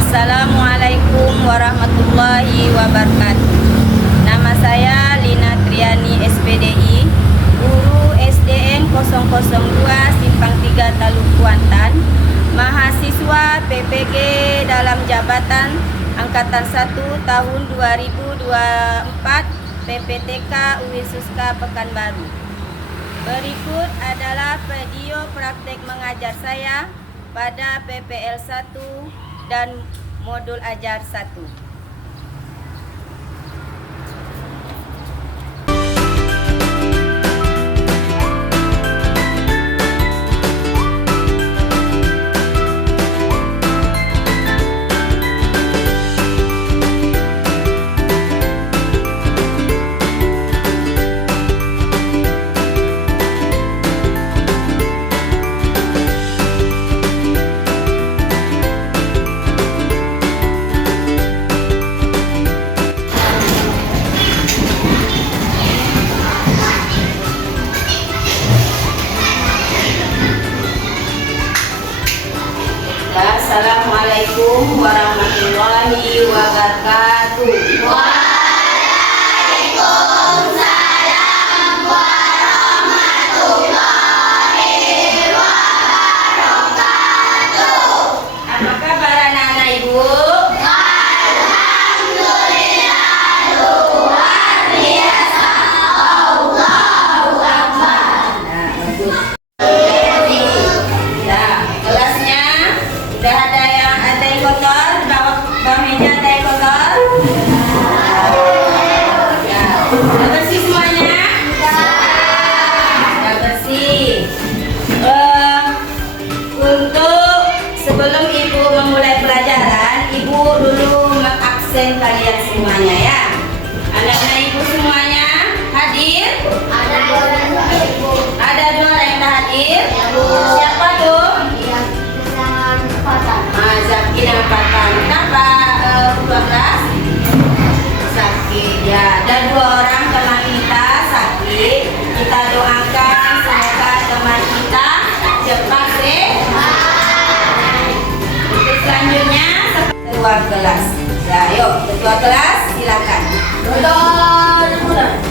Assalamualaikum warahmatullahi wabarakatuh. Nama saya Lina Triani SPDI, guru SDN 002 Simpang 3 Taluk Kuantan, mahasiswa PPG dalam jabatan Angkatan 1 tahun 2024 PPTK UIN Suska Pekanbaru. Berikut adalah video praktek mengajar saya pada PPL 1 dan modul ajar 1. Assalamualaikum warahmatullahi wabarakatuh. Waalaikumsalam warahmatullahi wabarakatuh. Apa kabar anak-anak ibu? Alhamdulillah luar biasa. Allahu Akbar. Nah, bagus. Nah, kelasnya udah ada yang kotor, bawah meja ada yang kotor. Ya, udah bersih semuanya? Udah bersih. Untuk sebelum ibu memulai pelajaran, ibu dulu mengabsen kalian semuanya ya. Anak-anak ibu semuanya hadir? Ada orang ibu. Ada 2 orang yang tak hadir. Ya, Bu. Siapa tuh? Yang dengan kekuatan. Zaki dan Patan. Kenapa ketua kelas? Sakit ya. Dan 2 orang teman kita sakit. Kita doakan semoga teman kita cepat sehat. Untuk selanjutnya ketua kelas. Ya, yuk ketua kelas silakan. Lagi pernah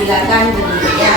silakan berdiri ya.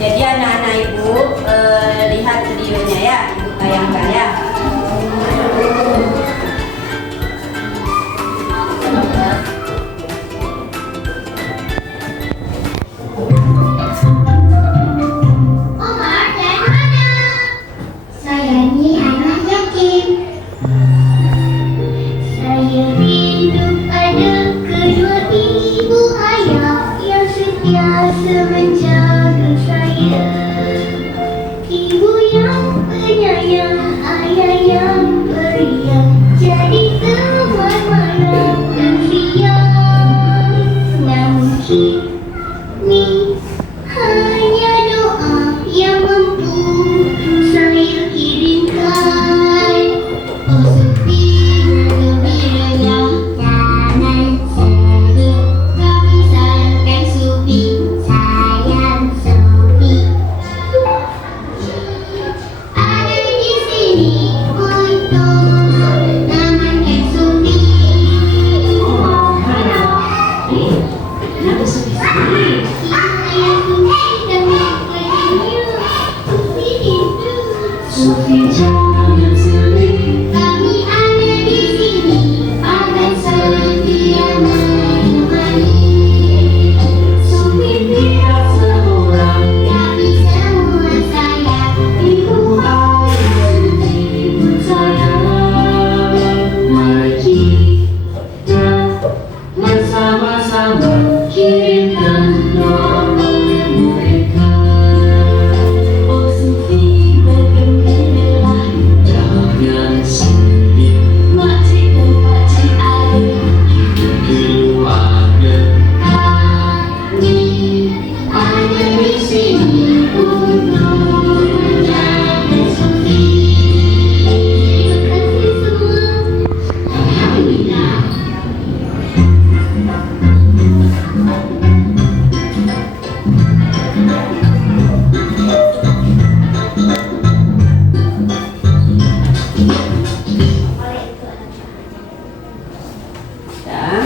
Jadi anak-anak ibu lihat videonya ya, ibu tayangkan ya. Omar dan Hana. Sayangi anak yatim. Saya rindu pada kedua ibu ayah yang sentiasa menjaga saya. Ibu yang penyayang, ayah yang periang, jadi teman malam dan siang. Namun kini hanya doa yang mampu saya kirimkan. Oh sepi lebih rendah, jangan sedih. Kami sayangkan Sufi, sayang Sufi. Ada di sini untuk nemenin Sufi. Kenapa Sufi sedih? Ayah Sufi dan makanya Sufi itu. Sufi jangan sedih. Kami ada di sini akan setia menemani. Sufi tidak seorang Kami semua sayang ibu ayah ibu sayang. Mari kita bersama-sama kirimkan doa mereka. Oh Sufi bergembiralah, jangan sedih. makcik dan pakcik ada. Keluarga Kami ada di sini untuk menjaga Sufi. Terima kasih semua. Alhamdulillah. Ya.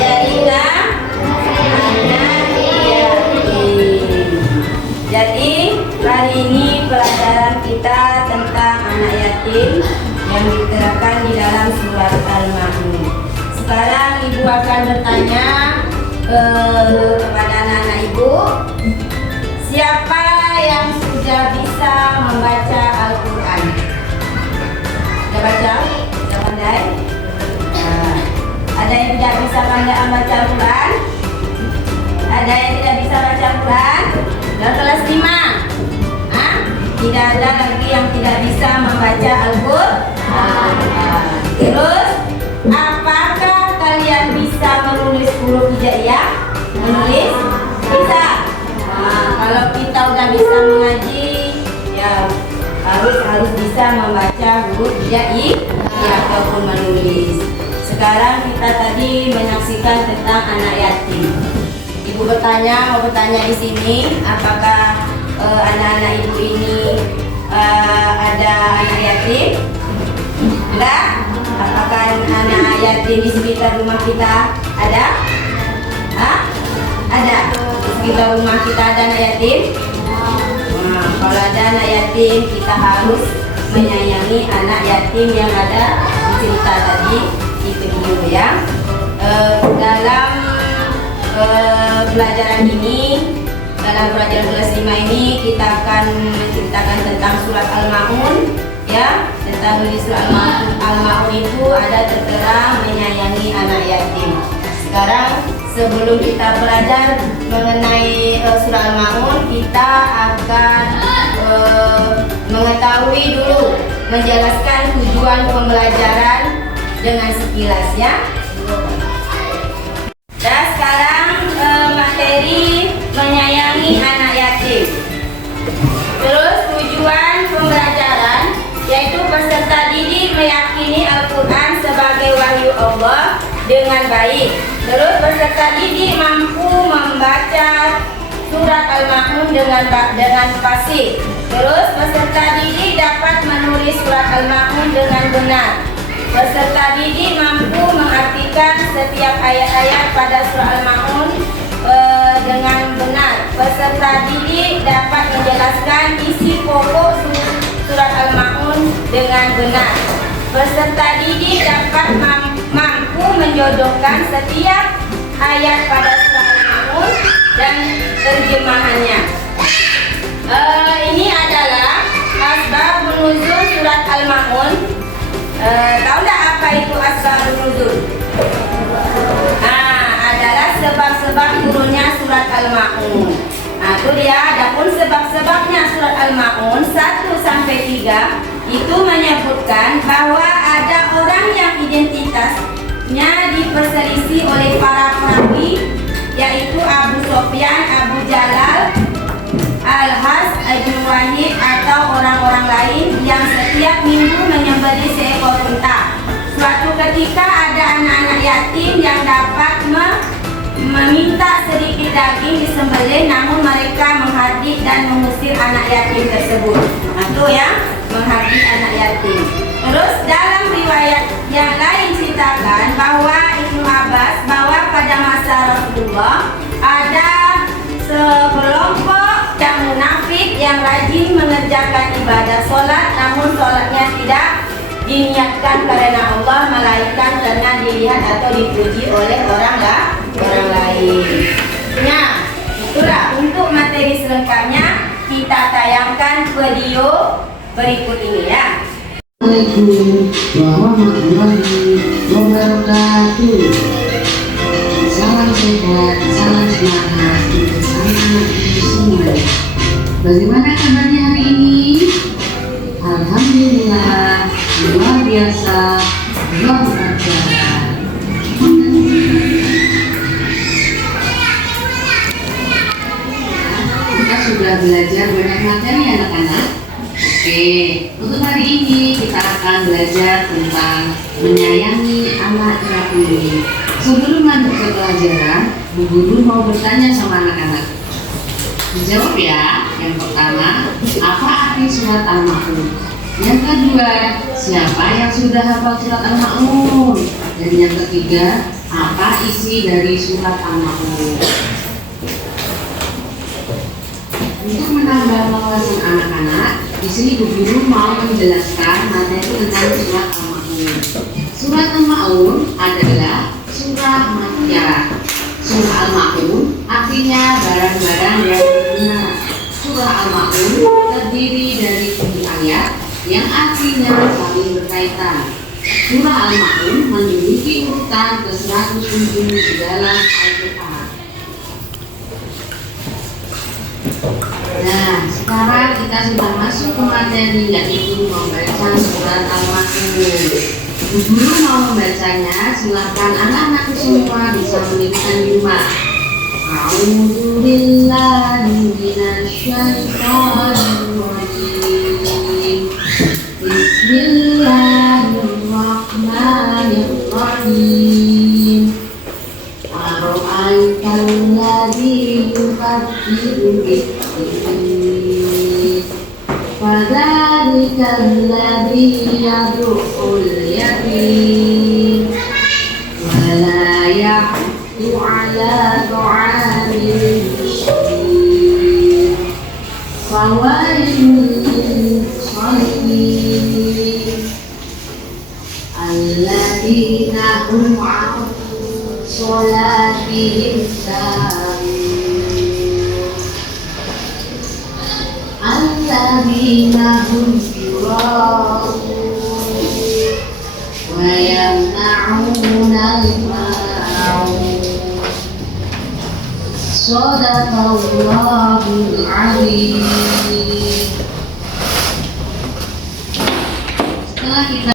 Jadilah anak yatim. Jadi hari ini pelajaran kita tentang anak yatim yang diterapkan di dalam surat Al-Ma'un. Sekarang ibu akan bertanya kepada anak-anak ibu, siapa yang sudah bisa membaca Al-Quran? Sudah baca? Sudah pandai? Nah, ada Ada yang tidak bisa baca Al-Quran? Ada yang tidak bisa baca Al-Quran? Dari kelas 5? Hah? Tidak ada lagi yang tidak bisa membaca Al-Quran. Terus, apakah kalian bisa menulis huruf hijaiyah? Menulis? Bisa. Nah, kalau kita udah bisa mengaji, ya harus bisa membaca huruf hijaiyah ataupun menulis. Sekarang kita tadi menyaksikan tentang anak yatim. Ibu mau bertanya di sini, apakah anak-anak ibu ini ada anak yatim? Enggak? Apakah anak yatim di sekitar rumah kita ada? Hah? Ada? Di sekitar rumah kita ada anak yatim? Nah, kalau ada anak yatim, kita harus menyayangi anak yatim yang ada di cerita tadi di video ya. Dalam pelajaran ini, dalam pelajaran kelas 5 ini kita akan menceritakan tentang surat Al-Ma'un ya. Tentang di surat Al-Ma'un itu ada tertera menyayangi anak yatim. Sekarang sebelum kita belajar mengenai surat Al-Ma'un, kita akan mengetahui dulu, menjelaskan tujuan pembelajaran dengan sekilas ya. Dan sekarang materi menyayangi anak yatim. Terus tujuan pembelajaran yaitu peserta didik meyakini Al-Quran sebagai wahyu Allah dengan baik. Terus peserta didik mampu membaca surat Al-Ma'un dengan fasih. Terus peserta didik dapat menulis surat Al-Ma'un dengan benar. Peserta didik mampu mengartikan setiap ayat-ayat pada surat Al-Ma'un dengan benar. Peserta didik dapat menjelaskan isi pokok surat Al-Ma'un dengan benar. Peserta didik dapat mampu menjodohkan setiap ayat pada surat Al-Ma'un dan terjemahannya. Ini adalah asbab nuzul surat Al-Ma'un. Tahu nggak apa itu asbabun nuzul? Adalah sebab-sebab turunnya surat Al-Ma'un. Nah, itu dia. Adapun sebab-sebabnya surat Al-Ma'un 1 sampai 3 itu menyebutkan bahwa ada orang yang identitasnya diperselisih oleh para perawi, yaitu Abu Sofyan, Abu Jalal, Al-Has, Ibnu Wahid atau orang-orang lain yang setiap minggu menyembelih seekor unta. Suatu ketika ada anak-anak yatim yang dapat meminta sedikit daging disembelih, namun mereka menghardik dan mengusir anak yatim tersebut. Nah, itu ya, menghardik anak yatim. Terus dalam riwayat yang lain ceritakan bahwa Ibnu Abbas bahwa pada masa Rasulullah ada sekelompok yang munafik yang rajin mengerjakan ibadah sholat, namun sholatnya tidak diniatkan karena Allah, melainkan karena dilihat atau dipuji oleh orang lain. Nah, itulah untuk materi selengkapnya kita tayangkan video berikut ini ya. Assalamualaikum warahmatullahi wabarakatuh. Salam sehat, salam semangat untuk anak-anak semua. Bagaimana kabarnya hari ini? Alhamdulillah, luar biasa, luar biasa. Kita sudah belajar banyak materi anak-anak. Oke, untuk hari ini kita akan belajar tentang menyayangi anak yatim. Sebelum lanjut ke pelajaran, Bu Guru mau bertanya sama anak-anak. Dijawab ya. Yang pertama, apa arti surat Al-Ma'un? Yang kedua, siapa yang sudah hafal surat Al-Ma'un? Dan yang ketiga, apa isi dari surat Al-Ma'un? Untuk menambah wawasan anak-anak, di sini Bu Guru mau menjelaskan materi tentang surat Al-Ma'un. Surat Al-Ma'un adalah surah Makkiyah. Surah Al-Ma'un artinya barang-barang yang berguna. Surah Al-Ma'un terdiri dari 7 ayat yang artinya saling berkaitan. Surah Al-Ma'un menduduki urutan ke-107 di dalam Al-Quran. Nah, sekarang kita sudah masuk ke materi, yaitu membaca surat Al-Ma'un. Guru mau membacanya, silakan anak-anakku semua bisa meniupkan di rumah. A'udzubillahi minasyaitonir rajim. Bismillahirrahmanirrahim. Ara'aital ladzi yukazzibu bid-din. Fadzalikal ladzi yad'ul yatim. Wala yahuddu 'ala ta'amil miskin. Fawailul lil-musallin alladzina hum 'an sholatihim sahun. Alladzina hum yura'un wa yamna'una al-ma'un. Shadaqallahul 'azim. Setelah kita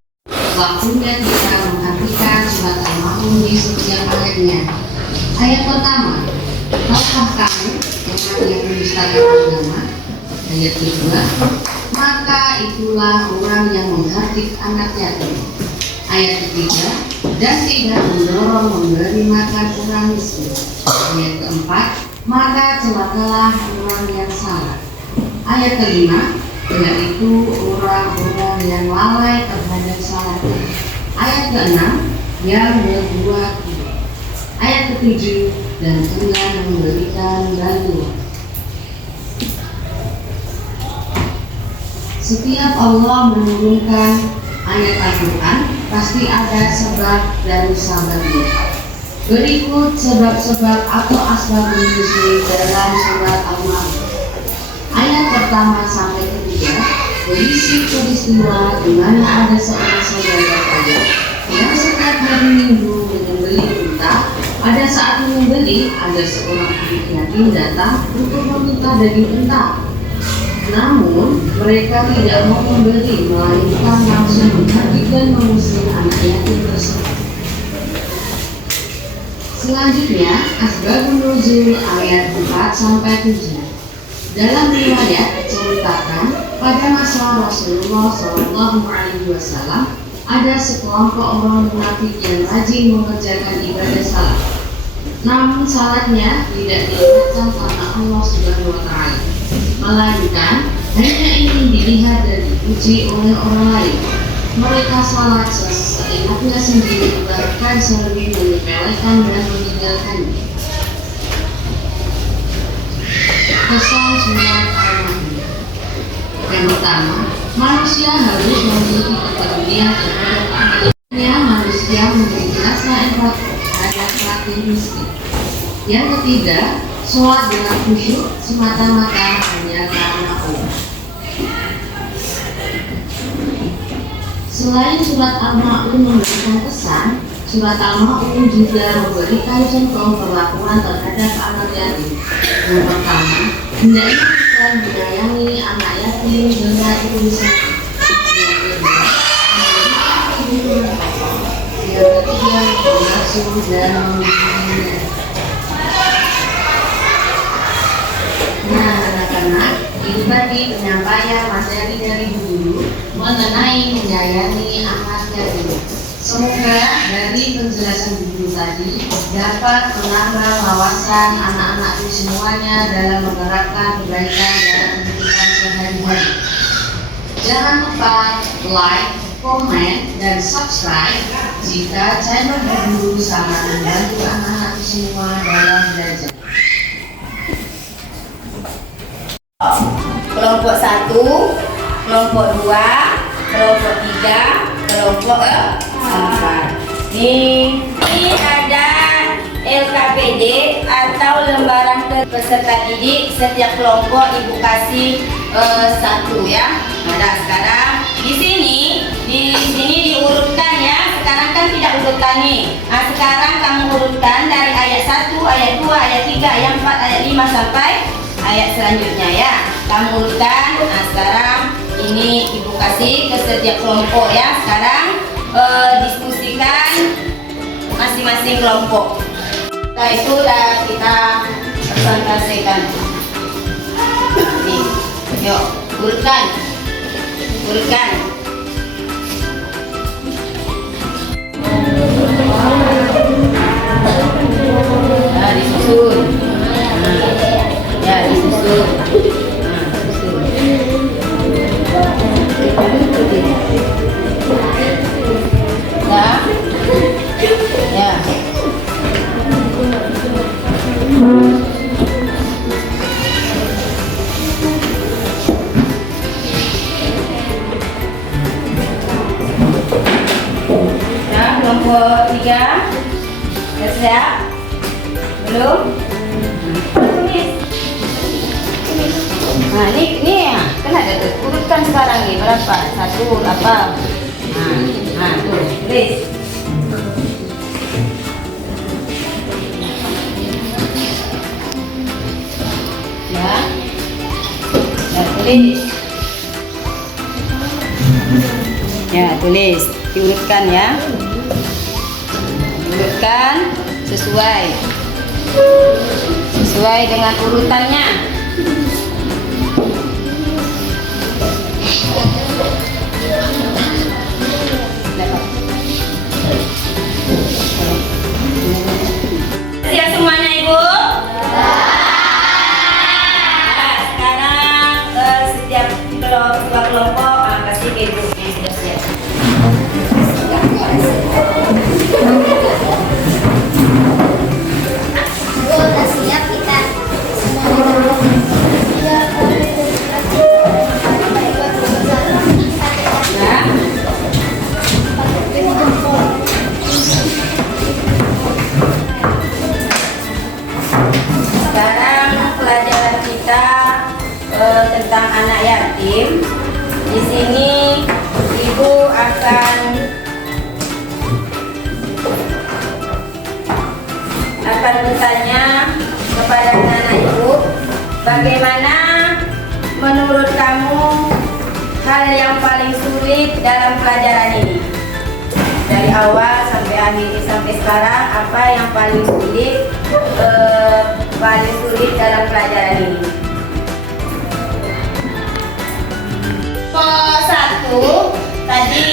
waktunya kita memperhatikan surat Al-Ma'un di setiap ayatnya. Ayat pertama, tahukah kamu yang mendustakan agama? Ayat kedua, maka itulah orang yang menghardik anak yatim. Ayat ketiga, dan tidak mendorong memberi makan orang miskin. Ayat keempat, maka celakalah orang yang salah. Ayat kelima, yaitu orang-orang yang lalai terhadap salatnya. Ayat keenam, yang berbuat buruk. Ayat ketujuh, dan enggan memberikan bantuan. Setiap Allah menurunkan ayat Al-Quran, pasti ada sebab dan musababnya. Berikut sebab-sebab atau asbabun nuzul dalam surat Al-Ma'un. Ayat pertama sampai ketiga berisi peristiwa di mana ada seorang saudara kaya yang setiap hari Minggu menyembelih unta. Pada saat menyembelih, ada seorang anak yatim datang untuk meminta daging unta. Namun mereka tidak mau membeli, melainkan langsung menghardik dan mengusir anak yatim tersebut. Selanjutnya, asbabun nuzul ayat 4 sampai 7. Dalam riwayat diceritakan pada masa Rasulullah SAW ada sekelompok orang munafik yang rajin mengerjakan ibadah salat. Namun salatnya tidak diingatkan karena Allah Subhanahu wa Ta'ala, melainkan hanya ingin dilihat dan dipuji oleh orang lain. Mereka salat seenaknya sendiri, bahkan selebih menyepelekan dan meninggalkannya. Pesan surat Al-Ma'un. Yang pertama, manusia harus memiliki kepedulian terhadap agamanya. Manusia memiliki rasa empati terhadap fakir miskin. Yang ketiga, sholat dengan khusyuk semata-mata hanya karena Allah. Selain surat Al-Ma'un memberikan pesan, surat Al-Ma'un juga memberikan contoh perlakuan terhadap anak yatim. Yang pertama, hendaknya kita menyayangi anak yatim dengan tulisan. Yang kedua, mengasuh dan membimbingnya. Nah, anak-anak, itu tadi penyampaian materi dari guru mengenai menyayangi anak yatim. Semoga dari penjelasan guru tadi dapat menambah wawasan anak-anakku semuanya dalam menerapkan kebaikan dalam kehidupan sehari-hari. Jangan lupa like, komen, dan subscribe jika channel guru sangat membantu anak-anakku semua dalam belajar. Kelompok 1, kelompok 2, kelompok 3, kelompok 4. Ini ada LKPD atau lembaran peserta didik. Setiap kelompok ibu kasih 1 ya. Nah, sekarang di sini di Di sini diurutkan ya. Sekarang kan tidak urutan nih. Nah, sekarang kamu urutkan dari ayat 1, ayat 2, ayat 3, ayat 4, ayat 5 sampai ayat selanjutnya ya. Kamu urutkan. Nah, sekarang ini Ibu kasih ke setiap kelompok ya. Sekarang diskusikan masing-masing kelompok. Setelah itu udah kita presentasikan. Nih, yuk urutkan. Urutkan. Nah, disusun. Ya, disusun. Nah, ya. Nah, kelompok 3 sudah siap? Belum? Tulis. Nah, ini ya, kan ada tuh. Urutkan sekarang nih berapa? 1 apa? Nah, tuh, tulis. Ya. Ya, tulis. Ya, tulis. Diurutkan ya. Urutkan sesuai dengan urutannya. Siap semuanya Ibu? Nah, sekarang setiap kelompok kasih ke Ibu yang sudah siap. Udah siap kita Ya. Sekarang pelajaran kita tentang anak yatim. Di sini Ibu akan bertanya kepada anak Ibu, bagaimana menurut kamu hal yang paling sulit dalam pelajaran ini? Dari awal sampai akhir sampai sekarang, apa yang paling sulit dalam pelajaran ini? Satu, tadi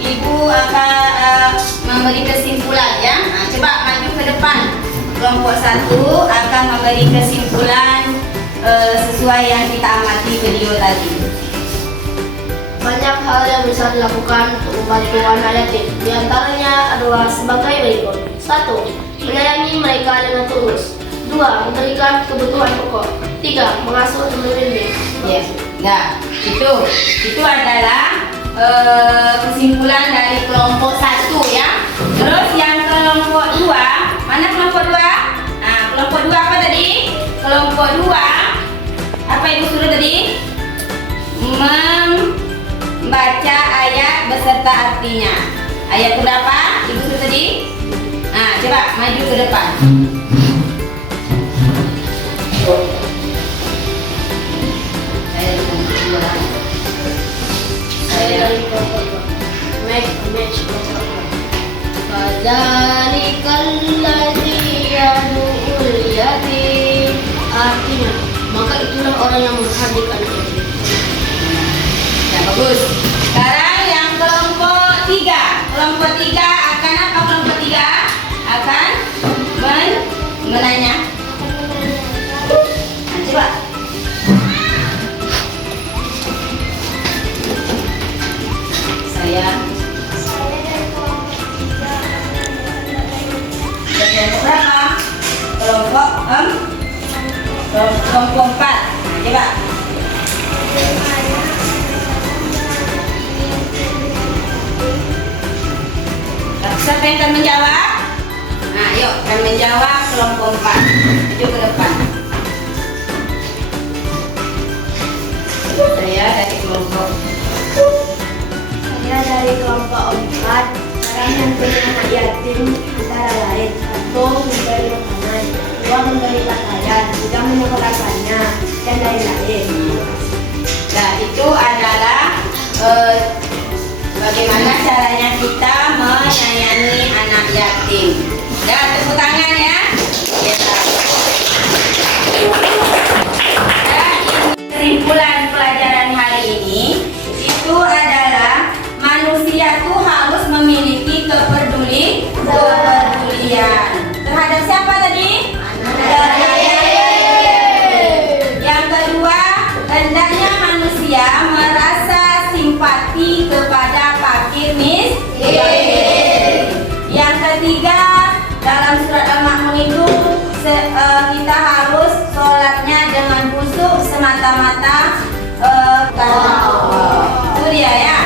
Ibu akan memberi kesimpulan ya. Nah, coba maju ke depan. Kelompok 1 akan memberi kesimpulan sesuai yang kita amati video tadi. Banyak hal yang bisa dilakukan untuk membantu anak yatim. Di antaranya adalah sebagai berikut. 1. Menyayangi mereka dengan tulus. 2. Memberikan kebutuhan pokok. 3. Mengasuh dan membimbing. Yes. Nah, itu adalah kesimpulan dari kelompok 1 ya. Terus yang kelompok 2, mana kelompok 2? Nah, kelompok 2 apa tadi? Kelompok 2 apa Ibu suruh tadi? Membaca ayat beserta artinya. Ayat berapa Ibu suruh tadi? Nah, coba maju ke depan. Dari kelompok 2. Match kelompok 2. Fadzalikal ladzi yad'ul yatim. Artinya, maka itulah orang yang menghadirkan yatim. Ya, bagus. Sekarang yang kelompok 3. Kelompok 3 akan apa? Kelompok 3 akan menanya. Nah, coba. Saya kelompok berapa? Kelompok 4. Nah, coba. Siapa yang akan menjawab? Nah, yuk akan menjawab kelompok 4. Maju ke depan. Saya dari kelompok Mulai dari kelompok 4, cara menyantuni anak yatim antara lain: 1. Memberi makanan, 2. Memberi pakaian, 3. menyekolahkannya, dan lain-lain. Nah, itu adalah bagaimana caranya kita menyayangi anak yatim. Ya, tepuk tangan ya. Kesimpulan pelajaran hari ini itu adalah manusia tuh harus memiliki kepedulian terhadap siapa tadi? Yang kedua, hendaknya manusia merasa simpati kepada fakir miskin. Yang ketiga, dalam surat Al-Ma'un itu kita harus sholatnya dengan khusyuk semata-mata karena Allah. Itu dia ya.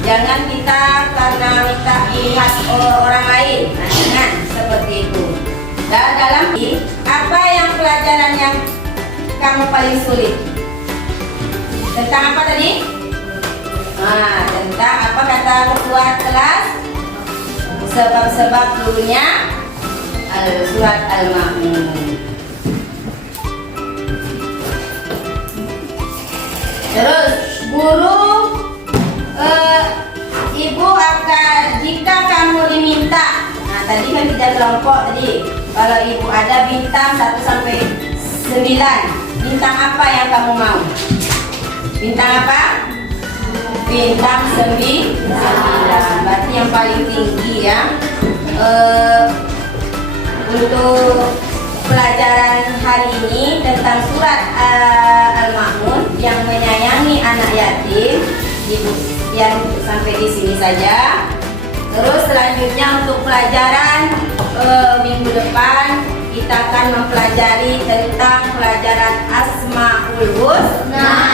Jangan kita karena kita lihat orang lain. Nah, jangan seperti itu. Dan dalam ini, apa yang pelajaran yang kamu paling sulit? Tentang apa tadi? Nah, tentang apa kata ketua kelas? Sebab-sebab dulunya surat Al-Ma'un. Terus guru ibu akan jika kamu diminta. Nah, tadi kan kita kelompok tadi. Kalau ibu ada bintang 1 sampai 9, bintang apa yang kamu mau? Bintang apa? Bintang 9. Berarti yang paling tinggi ya. Untuk pelajaran hari ini tentang surat Al-Ma'un yang menyayangi anak yatim, yang sampai di sini saja. Terus selanjutnya untuk pelajaran minggu depan kita akan mempelajari tentang pelajaran Asmaul Husna.